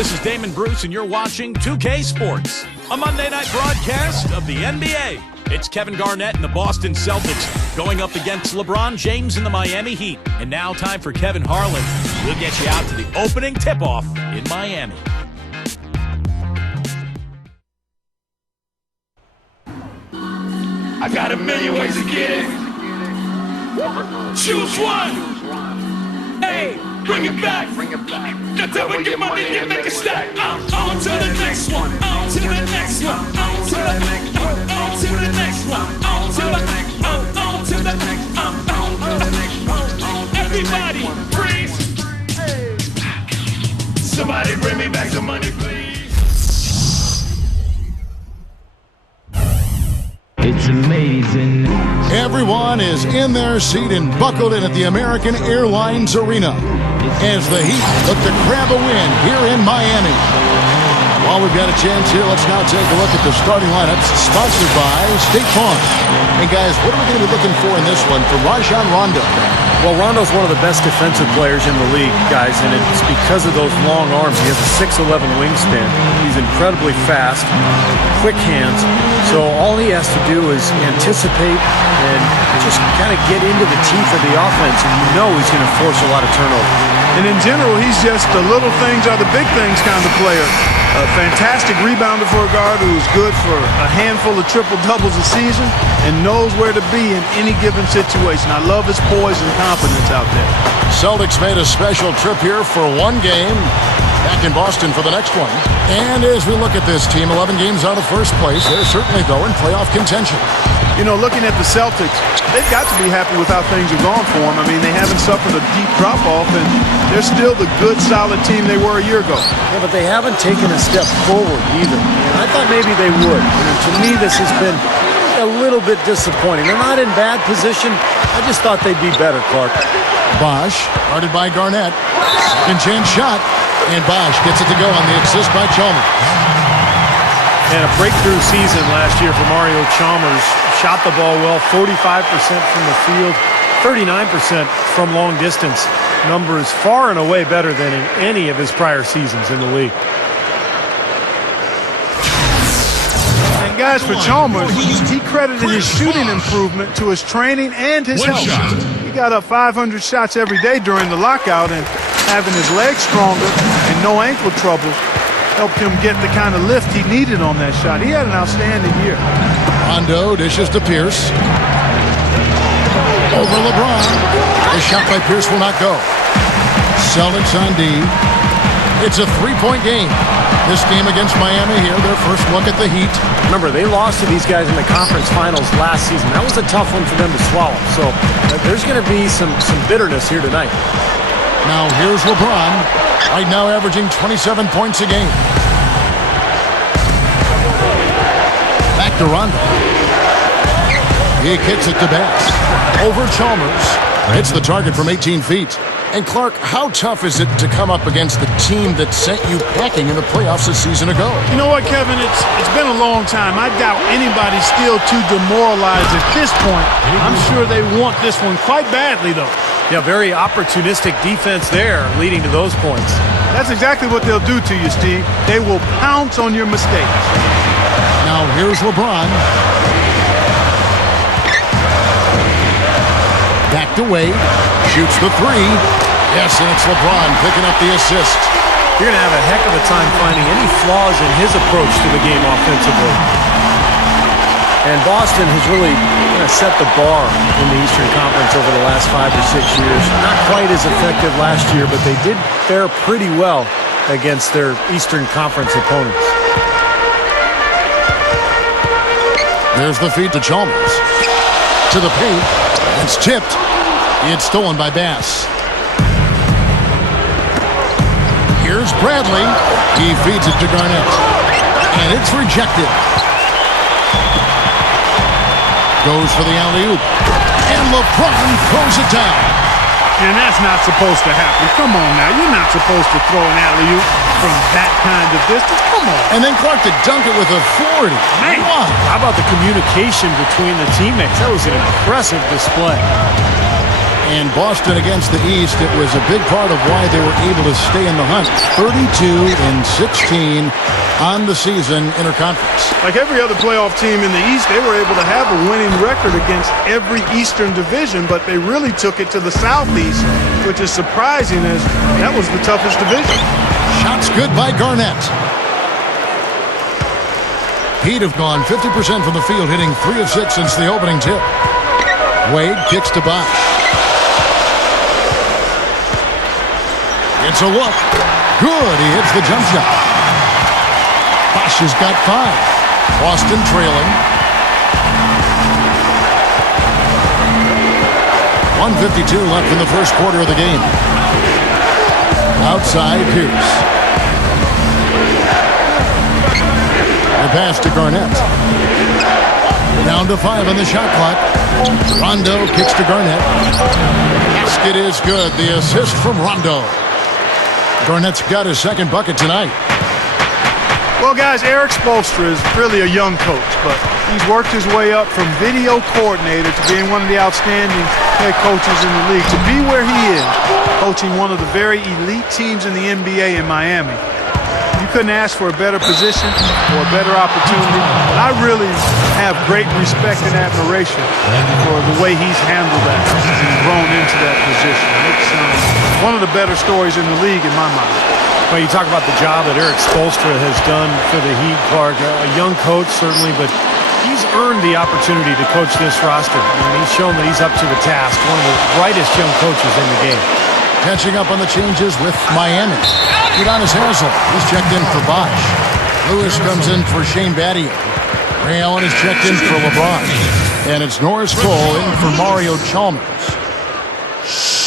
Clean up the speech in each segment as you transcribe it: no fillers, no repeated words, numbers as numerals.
This is Damon Bruce, and you're watching 2K Sports, a Monday night broadcast of the NBA. It's Kevin Garnett and the Boston Celtics going up against LeBron James and the Miami Heat. And now time for Kevin Harlan. We'll get you out to the opening tip-off in Miami. I got a million ways to get it. Choose one. Hey, bring it back. That's how we get money and make it stack. On to the next one. On to the next one. On to the next one. On to the next one. On to the next one. On to the next one. Everybody, freeze. Somebody bring me back some money, please. It's amazing. Everyone is in their seat and buckled in at the American Airlines Arena as the Heat look to grab a win here in Miami. While we've got a chance here, let's now take a look at the starting lineups sponsored by State Farm. And guys, what are we going to be looking for in this one from Rajon Rondo? Well, Rondo's one of the best defensive players in the league, guys, and it's because of those long arms. He has a 6'11 wingspan. He's incredibly fast, quick hands. So all he has to do is anticipate and just kind of get into the teeth of the offense, and you know he's going to force a lot of turnover. And in general, he's just the little things are the big things kind of player. A fantastic rebounder for a guard who's good for a handful of triple-doubles a season and knows where to be in any given situation. I love his poise and confidence out there. Celtics made a special trip here for one game. Back in Boston for the next one. And as we look at this team, 11 games out of first place, they're certainly, though, in playoff contention. You know, looking at the Celtics, they've got to be happy with how things have gone for them. I mean, they haven't suffered a deep drop-off, and they're still the good, solid team they were a year ago. Yeah, but they haven't taken a step forward either. And I thought maybe they would. And to me, this has been a little bit disappointing. They're not in bad position. I just thought they'd be better, Clark. Bosh, guarded by Garnett. Second chance shot. And Bosh gets it to go on the assist by Chalmers. And a breakthrough season last year for Mario Chalmers. Shot the ball well, 45% from the field, 39% from long distance. Numbers far and away better than in any of his prior seasons in the league. And guys, for Chalmers, he credited his shooting improvement to his training and his health. He got up 500 shots every day during the lockout, and having his legs stronger and no ankle trouble helped him get the kind of lift he needed on that shot. He had an outstanding year. Rondo dishes to Pierce. Over LeBron. The shot by Pierce will not go. Celtics on D. It's a three-point game. This game against Miami here, their first look at the Heat. Remember, they lost to these guys in the conference finals last season. That was a tough one for them to swallow. So there's going to be some bitterness here tonight. Now here's LeBron, right now averaging 27 points a game. Back to Rondo. He kicks it to Bass. Over Chalmers. Hits the target from 18 feet. And Clark, how tough is it to come up against the team that sent you packing in the playoffs a season ago? You know what, Kevin? It's been a long time. I doubt anybody's still too demoralized at this point. I'm sure they want this one quite badly, though. Yeah, very opportunistic defense there, leading to those points. That's exactly what they'll do to you, Steve. They will pounce on your mistakes. Now here's LeBron. Back to Wade. Shoots the three. Yes, and it's LeBron picking up the assist. You're going to have a heck of a time finding any flaws in his approach to the game offensively. And Boston has really kind of set the bar in the Eastern Conference over the last 5 or 6 years. Not quite as effective last year, but they did fare pretty well against their Eastern Conference opponents. There's the feed to Chalmers. To the paint. It's tipped. It's stolen by Bass. Here's Bradley. He feeds it to Garnett. And it's rejected. Goes for the alley-oop. And LeBron throws it down. And that's not supposed to happen. Come on now. You're not supposed to throw an alley-oop from that kind of distance. Come on. And then Clark to dunk it with authority. Man, how about the communication between the teammates? That was an impressive display. And Boston against the East, it was a big part of why they were able to stay in the hunt. 32-16 on the season interconference. Like every other playoff team in the East, they were able to have a winning record against every Eastern division, but they really took it to the Southeast, which is surprising as that was the toughest division. Shots good by Garnett. Heat have gone 50% from the field, hitting 3 of 6 since the opening tip. Wade kicks to Bosch. It's a look. Good. He hits the jump shot. Bosch has got 5. Boston trailing. 1:52 left in the first quarter of the game. Outside Pierce. The pass to Garnett. Down to 5 on the shot clock. Rondo kicks to Garnett. Basket is good. The assist from Rondo. Garnett's got his second bucket tonight. Well, guys, Eric Spoelstra is really a young coach, but he's worked his way up from video coordinator to being one of the outstanding head coaches in the league. To be where he is, coaching one of the very elite teams in the NBA in Miami, you couldn't ask for a better position or a better opportunity. And I really have great respect and admiration for the way he's handled that and grown into that position. It's one of the better stories in the league in my mind. Well, you talk about the job that Eric Spoelstra has done for the Heat, Clark. A young coach, certainly, but he's earned the opportunity to coach this roster. And he's shown that he's up to the task. One of the brightest young coaches in the game. Catching up on the changes with Miami. Udonis Haslem, he's checked in for Bosch. Lewis comes in for Shane Battier. Ray Allen is checked in for LeBron. And it's Norris Cole in for Mario Chalmers.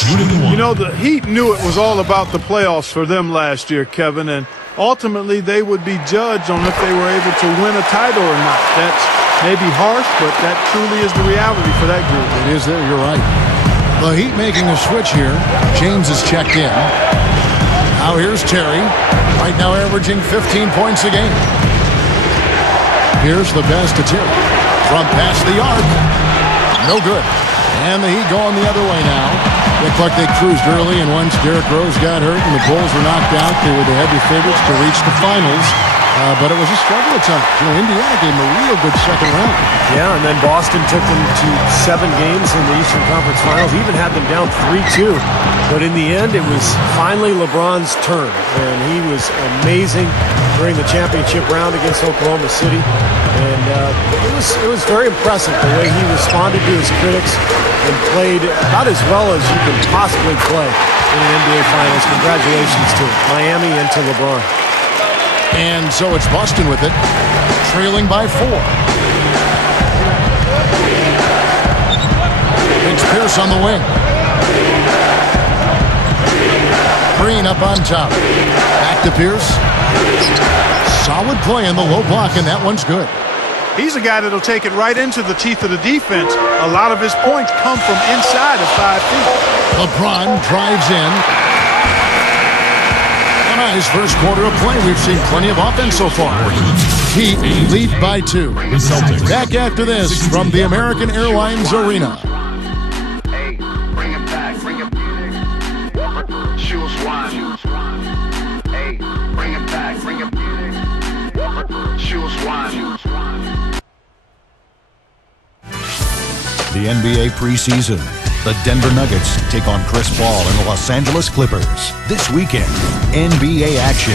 You know, the Heat knew it was all about the playoffs for them last year, Kevin, and ultimately they would be judged on if they were able to win a title or not. That's maybe harsh, but that truly is the reality for that group. It is there, you're right. The Heat making a switch here. James is checked in. Now here's Terry. Right now averaging 15 points a game. Here's the pass to Terry. From past the arc. No good. And the Heat going the other way now. Looked like they cruised early, and once Derrick Rose got hurt and the Bulls were knocked out, they were the heavy favorites to reach the finals. But it was a struggle at times. You know, Indiana gave them a real good second round. Yeah, and then Boston took them to 7 games in the Eastern Conference Finals, even had them down 3-2. But in the end, it was finally LeBron's turn, and he was amazing during the championship round against Oklahoma City. And it was very impressive the way he responded to his critics and played about as well as you can possibly play in an NBA Finals. Congratulations to Miami and to LeBron. And so it's Boston with it, trailing by 4. It's Pierce on the wing. Green up on top. Back to Pierce. Solid play in the low block, and that one's good. He's a guy that'll take it right into the teeth of the defense. A lot of his points come from inside of 5 feet. LeBron drives in. His first quarter of play, we've seen plenty of offense so far. Heat lead by 2. Back after this from the American Airlines Arena. Hey, bring it back, bring it back. Choose one. Hey, bring it back, bring it back. Choose one. The NBA preseason. The Denver Nuggets take on Chris Paul and the Los Angeles Clippers. This weekend, NBA action.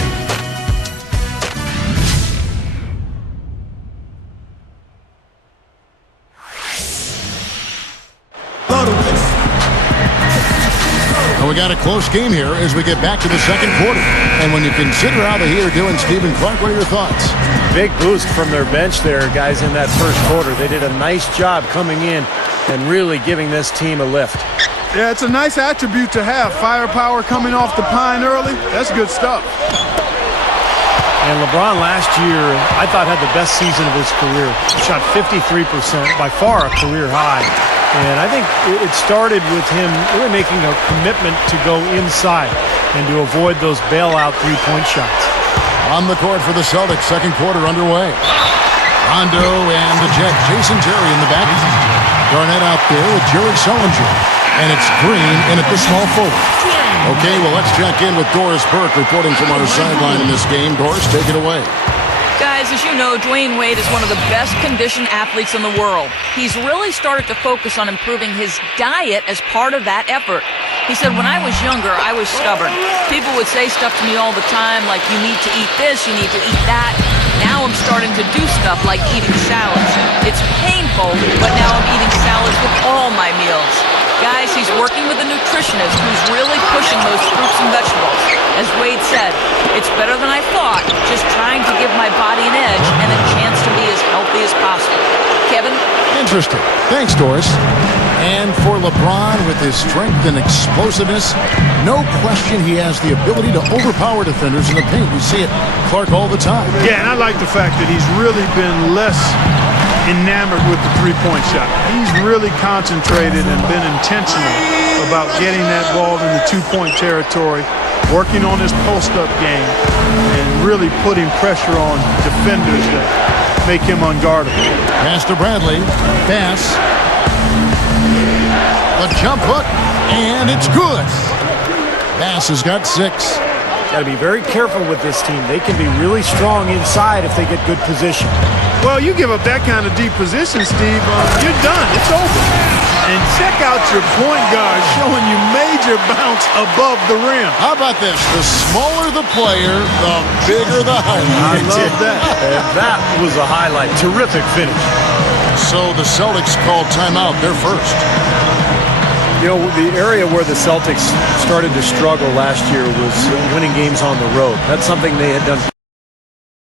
Well, we got a close game here as we get back to the second quarter. And when you consider how the Heat are doing, Stephen Clark, what are your thoughts? Big boost from their bench there, guys, in that first quarter. They did a nice job coming in and really giving this team a lift. Yeah, it's a nice attribute to have. Firepower coming off the pine early. That's good stuff. And LeBron last year, I thought, had the best season of his career. He shot 53%, by far a career high. And I think it started with him really making a commitment to go inside and to avoid those bailout three-point shots. On the court for the Celtics, second quarter underway. Rondo and the Jet. Jason Terry in the back. Garnett out there with Jerry Sullinger. And it's Green in at the small forward. Okay, well, let's check in with Doris Burke reporting from our sideline in this game. Doris, take it away. Guys, as you know, Dwayne Wade is one of the best conditioned athletes in the world. He's really started to focus on improving his diet as part of that effort. He said, when I was younger, I was stubborn. People would say stuff to me all the time, like, you need to eat this, you need to eat that. Now I'm starting to do stuff like eating salads. It's painful, but now I'm eating salads with all my meals. Guys, he's working with a nutritionist who's really pushing those fruits and vegetables. As Wade said, it's better than I thought, just trying to give my body an edge and a chance to be as healthy as possible. Kevin? Interesting. Thanks, Doris. And for LeBron, with his strength and explosiveness, no question he has the ability to overpower defenders in the paint. We see it, Clark, all the time. Yeah, and I like the fact that he's really been less enamored with the three-point shot. He's really concentrated and been intentional about getting that ball in the two-point territory, working on his post-up game, and really putting pressure on defenders that make him unguardable. Pass to Bradley. Pass. The jump hook, and it's good. Bass has got 6. Got to be very careful with this team. They can be really strong inside if they get good position. Well, you give up that kind of deep position, Steve, you're done. It's over. And check out your point guard showing you major bounce above the rim. How about this? The smaller the player, the bigger the highlight. I love that. And that was a highlight. Terrific finish. So the Celtics called timeout. They're first. You know, the area where the Celtics started to struggle last year was winning games on the road. That's something they had done